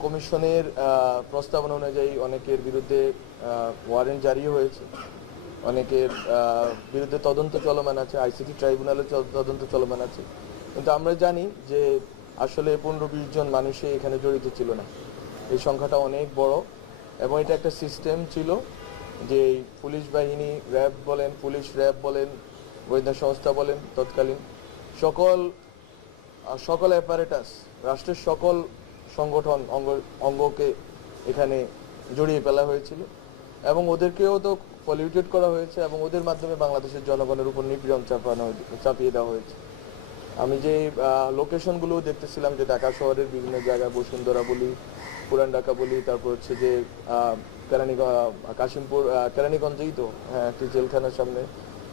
কমিশনের প্রস্তাবনা অনুযায়ী অনেকের বিরুদ্ধে ওয়ারেন্ট জারি হয়েছে। অনেকের বিরুদ্ধে তদন্ত চলমান আছে আইসিটি ট্রাইব্যুনালে চল- তদন্ত চলমান আছে। কিন্তু আমরা জানি যে আসলে পনেরো বিশ জন মানুষই এখানে জড়িত ছিল না। এই সংখ্যাটা অনেক বড় এবং এটা একটা সিস্টেম ছিল যে পুলিশ বাহিনী র্যাব বলেন, পুলিশ র্যাব বলেন, গোয়েন্দা সংস্থা বলেন তৎকালীন। সকল সকল অ্যাপারেটাস রাষ্ট্রের সকল সংগঠন অঙ্গ অঙ্গকে এখানে জড়িয়ে ফেলা হয়েছিল এবং ওদেরকেও তো পলিউটেড করা হয়েছে এবং ওদের মাধ্যমে বাংলাদেশের জনগণের উপর নিপীড়ন চাপানো চাপিয়ে দেওয়া হয়েছে। আমি যে লোকেশনগুলো দেখতেছিলাম যে ঢাকা শহরের বিভিন্ন জায়গায় বসুন্ধরা বলি পুরান ঢাকা বলি তারপর হচ্ছে যে আহ, কেরানীগঞ্জ কাশিমপুর কেরানীগঞ্জেই তো হ্যাঁ একটি জেলখানার সামনে।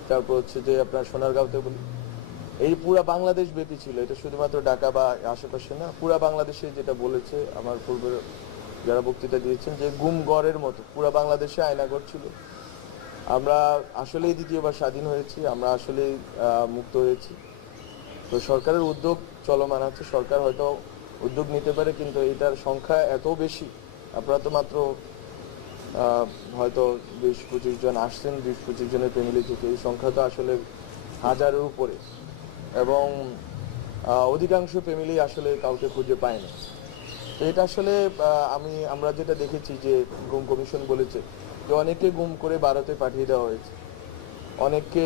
তারপর হচ্ছে যে আপনার সোনারগাঁওতে বলি। এই পুরা বাংলাদেশ ব্যাপী ছিল। এটা শুধুমাত্র ঢাকা বা আশেপাশে না, পুরা বাংলাদেশে যেটা বলেছে আমার পূর্বে যারা বক্তৃতা দিয়েছেন যে গুম গড়ের মতো পুরা বাংলাদেশে আয়নাগর ছিল। আমরা আসলেই দ্বিতীয়বার স্বাধীন হয়েছি, আমরা আসলেই মুক্ত হয়েছি। তো সরকারের উদ্যোগ চলমান আছে, সরকার হয়তো উদ্যোগ নিতে পারে, কিন্তু এটার সংখ্যা এত বেশি আপনারা তো মাত্র হয়তো বিশ পঁচিশ জন আসছেন, বিশ পঁচিশ জনের ফ্যামিলি থেকে। এই সংখ্যা তো আসলে হাজারের উপরে। এবং অধিকাংশ ফ্যামিলি আসলে কাউকে খুঁজে পায় না। তো এটা আসলে আমি, আমরা যেটা দেখেছি যে গুম কমিশন বলেছে যে অনেকে গুম করে ভারতে পাঠিয়ে দেওয়া হয়েছে। অনেককে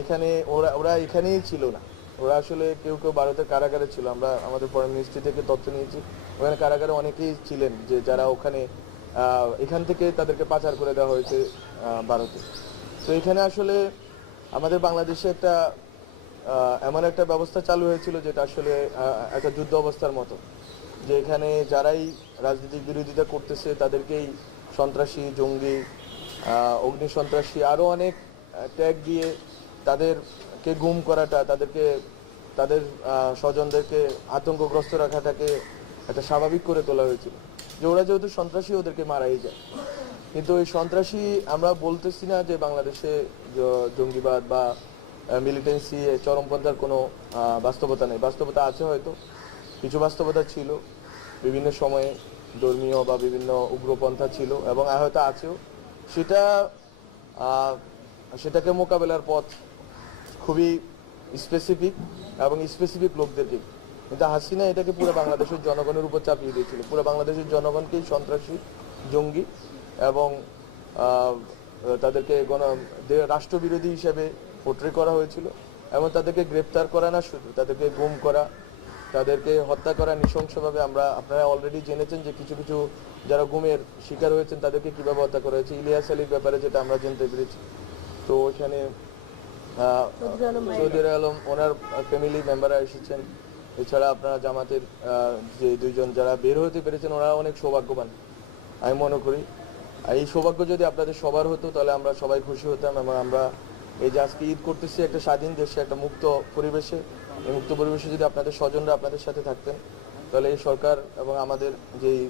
এখানে ওরা ওরা এখানেই ছিল না। ওরা আসলে কেউ কেউ ভারতের কারাগারে ছিল। আমরা, আমাদের ফরেন মিনিস্ট্রি থেকে তথ্য নিয়েছি। ওখানে কারাগারে অনেকেই ছিলেন যে যারা ওখানে এখান থেকে তাদেরকে পাচার করে দেওয়া হয়েছে ভারতে। তো এখানে আসলে আমাদের বাংলাদেশে একটা এমন একটা ব্যবস্থা চালু হয়েছিল যেটা আসলে একটা যুদ্ধ অবস্থার মতো, যে এখানে যারাই রাজনৈতিক বিরোধিতা করতেছে তাদেরকেই সন্ত্রাসী, জঙ্গি অগ্নি সন্ত্রাসী আরও অনেক ট্যাগ দিয়ে তাদেরকে গুম করাটা, তাদেরকে, তাদের স্বজনদেরকে আতঙ্কগ্রস্ত রাখাটাকে একটা স্বাভাবিক করে তোলা হয়েছিল। যে ওরা যেহেতু সন্ত্রাসী, ওদেরকে মারাই যায়। কিন্তু এই সন্ত্রাসী, আমরা বলতেছি না যে বাংলাদেশে জঙ্গিবাদ বা মিলিটেন্সি চরমপন্থার কোনো বাস্তবতা নেই। বাস্তবতা আছে হয়তো, কিছু বাস্তবতা ছিল। বিভিন্ন সময়ে ধর্মীয় বা বিভিন্ন উগ্রপন্থা ছিল এবং হয়তো আছেও। সেটা সেটাকে মোকাবেলার পথ খুবই স্পেসিফিক এবং স্পেসিফিক লোকদেরকে কিন্তু হাসিনা এটাকে পুরো বাংলাদেশের জনগণের উপর চাপিয়ে দিয়েছিল। পুরো বাংলাদেশের জনগণকেই সন্ত্রাসী, জঙ্গি এবং তাদেরকে গণ রাষ্ট্রবিরোধী হিসেবে পোট্রে করা হয়েছিল এবং তাদেরকে গ্রেপ্তার করা না শুধু তাদেরকে গুম করা তাদেরকে হত্যা করা নৃশংসভাবে আমরা আপনারা অলরেডি জেনেছেন যে কিছু কিছু যারা গুমের শিকার হয়েছেন তাদেরকে কীভাবে হত্যা করা হয়েছে। ইলিয়াস আলীর ব্যাপারে যেটা আমরা জানতে পেরেছি। তো ওখানে সৌদির আলম ওনার ফ্যামিলি মেম্বাররা এসেছেন। এছাড়া আপনারা জামাতের যে দুইজন যারা বের হতে পেরেছেন ওরা অনেক সৌভাগ্যবান আমি মনে করি। এই সৌভাগ্য যদি আপনাদের সবার হতো তাহলে আমরা সবাই খুশি হতাম এবং আমরা এই যে আজকে ঈদ করতেছি একটা স্বাধীন দেশে, একটা মুক্ত পরিবেশে। এই মুক্ত পরিবেশে যদি আপনাদের স্বজনরা আপনাদের সাথে থাকতেন, তাহলে এই সরকার এবং আমাদের যেই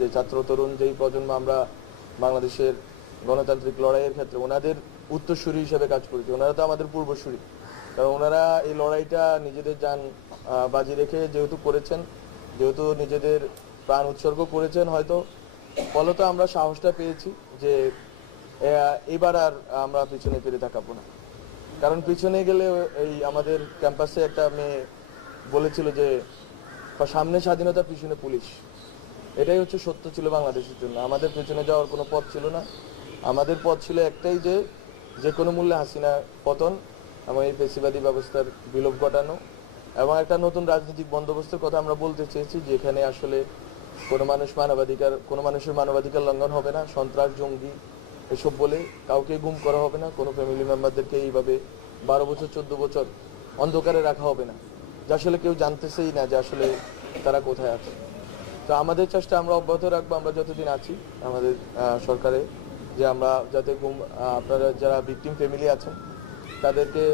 যে ছাত্র, তরুণ, যেই প্রজন্ম আমরা বাংলাদেশের গণতান্ত্রিক লড়াইয়ের ক্ষেত্রে ওনাদের উত্তরসূরি হিসেবে কাজ করেছি। ওনারা তো আমাদের পূর্বসূরি। কারণ ওনারা এই লড়াইটা নিজেদের যান বাজি রেখে যেহেতু করেছেন, যেহেতু নিজেদের প্রাণ উৎসর্গ করেছেন হয়তো, ফলত আমরা সাহসটা পেয়েছি যে এবার আর আমরা পিছনে ফিরে তাকাবো না। কারণ পিছনে গেলে এই আমাদের ক্যাম্পাসে একটা মেয়ে বলেছিল যে, সামনে স্বাধীনতা পিছনে পুলিশ। এটাই হচ্ছে সত্য ছিল বাংলাদেশের জন্য। আমাদের পেছনে যাওয়ার কোনো পথ ছিল না। আমাদের পথ ছিল একটাই যে যে কোনো মূল্যে হাসিনা পতন এবং এই পেশিবাদী ব্যবস্থার বিলোপ ঘটানো এবং একটা নতুন রাজনৈতিক বন্দোবস্তের কথা আমরা বলতে চেয়েছি, যেখানে আসলে কোনো মানুষ মানবাধিকার, কোনো মানুষের মানবাধিকার লঙ্ঘন হবে না। সন্ত্রাস, জঙ্গি এসব বলে কাউকে গুম করা হবে না, কোনো ফ্যামিলি মেম্বারদেরকে এইভাবে বারো বছর, চোদ্দ বছর অন্ধকারে রাখা হবে না। যে আসলে কেউ জানতেছেই না যে আসলে তারা কোথায় আছে। তো আমাদের চেষ্টা আমরা অব্যাহত রাখব, আমরা যতদিন আছি, আমাদের সরকারে, যে আমরা যাতে গুম আপনারা যারা ভিকটিম ফ্যামিলি আছেন, তাদেরকে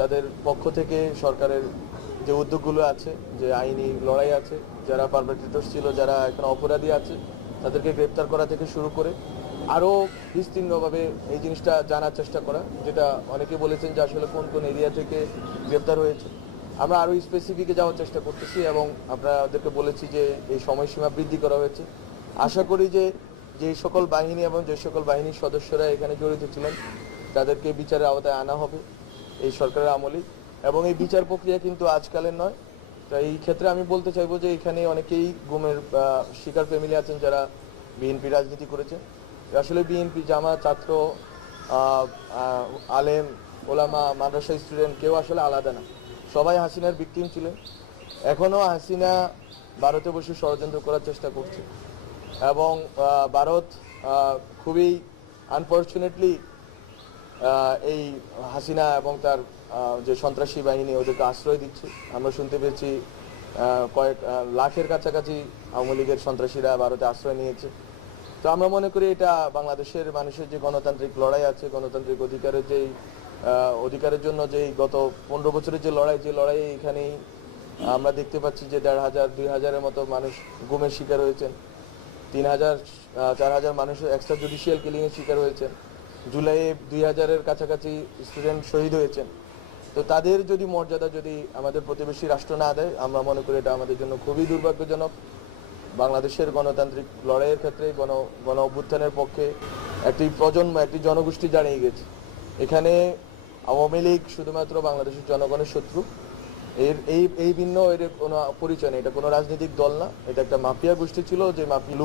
তাদের পক্ষ থেকে সরকারের যে উদ্যোগগুলো আছে, যে আইনি লড়াই আছে, যারা পারপেট্রেটর ছিল, যারা এখন অপরাধী আছে, তাদেরকে গ্রেপ্তার করা থেকে শুরু করে আরও বিস্তীর্ণভাবে এই জিনিসটা জানার চেষ্টা করা, যেটা অনেকে বলেছেন যে আসলে কোন কোন এরিয়া থেকে গ্রেপ্তার হয়েছে। আমরা আরও স্পেসিফিকে যাওয়ার চেষ্টা করতেছি এবং আপনাদেরকে বলেছি যে এই সময়সীমা বৃদ্ধি করা হয়েছে। আশা করি যে যে সকল বাহিনী এবং যে সকল বাহিনীর সদস্যরা এখানে জড়িত ছিলেন, তাদেরকে বিচারের আওতায় আনা হবে এই সরকারের আমলে। এবং এই বিচার প্রক্রিয়া কিন্তু আজকালের নয়। তো এই ক্ষেত্রে আমি বলতে চাইব যে এখানে অনেকেই গুমের শিকার ফ্যামিলি আছেন যারা বিএনপি রাজনীতি করেছে। আসলে বিএনপি জামা ছাত্র আলেম, ওলামা, মাদ্রাসা স্টুডেন্ট কেউ আসলে আলাদা না। সবাই হাসিনার ভিকটিম ছিলেন। এখনও হাসিনা ভারতে বসে ষড়যন্ত্র করার চেষ্টা করছে। এবং ভারত খুবই আনফর্চুনেটলি এই হাসিনা এবং তার যে সন্ত্রাসী বাহিনী ওদেরকে আশ্রয় দিচ্ছে। আমরা শুনতে পেয়েছি কয়েক লাখের কাছাকাছি আওয়ামী লীগের সন্ত্রাসীরা ভারতে আশ্রয় নিয়েছে। তো আমরা মনে করি এটা বাংলাদেশের মানুষের যে গণতান্ত্রিক লড়াই আছে, গণতান্ত্রিক অধিকারের যেই অধিকারের জন্য যেই গত পনেরো বছরের যে লড়াই যে লড়াই এখানেই আমরা দেখতে পাচ্ছি যে দেড় হাজার, দুই হাজারের মতো মানুষ গুমের শিকার হয়েছেন। তিন হাজার চার হাজার মানুষ এক্সট্রা জুডিশিয়াল কিলিংয়ের শিকার হয়েছেন। জুলাইয়ে দুই হাজারের কাছাকাছি স্টুডেন্ট শহীদ হয়েছেন। তো তাদের যদি মর্যাদা যদি আমাদের প্রতিবেশী রাষ্ট্র না দেয়, আমরা মনে করি এটা আমাদের জন্য খুবই দুর্ভাগ্যজনক। বাংলাদেশের গণতান্ত্রিক লড়াইয়ের ক্ষেত্রে গণ গণ অভ্যুত্থানের পক্ষে একটি প্রজন্ম, একটি জনগোষ্ঠী জানিয়ে গেছে। এখানে আওয়ামী লীগ শুধুমাত্র বাংলাদেশের জনগণের শত্রু। এর, এই এই ভিন্ন এর কোনো পরিচয় নেই। এটা কোনো রাজনৈতিক দল না। এটা একটা মাফিয়া গোষ্ঠী ছিল যে মাফিয়া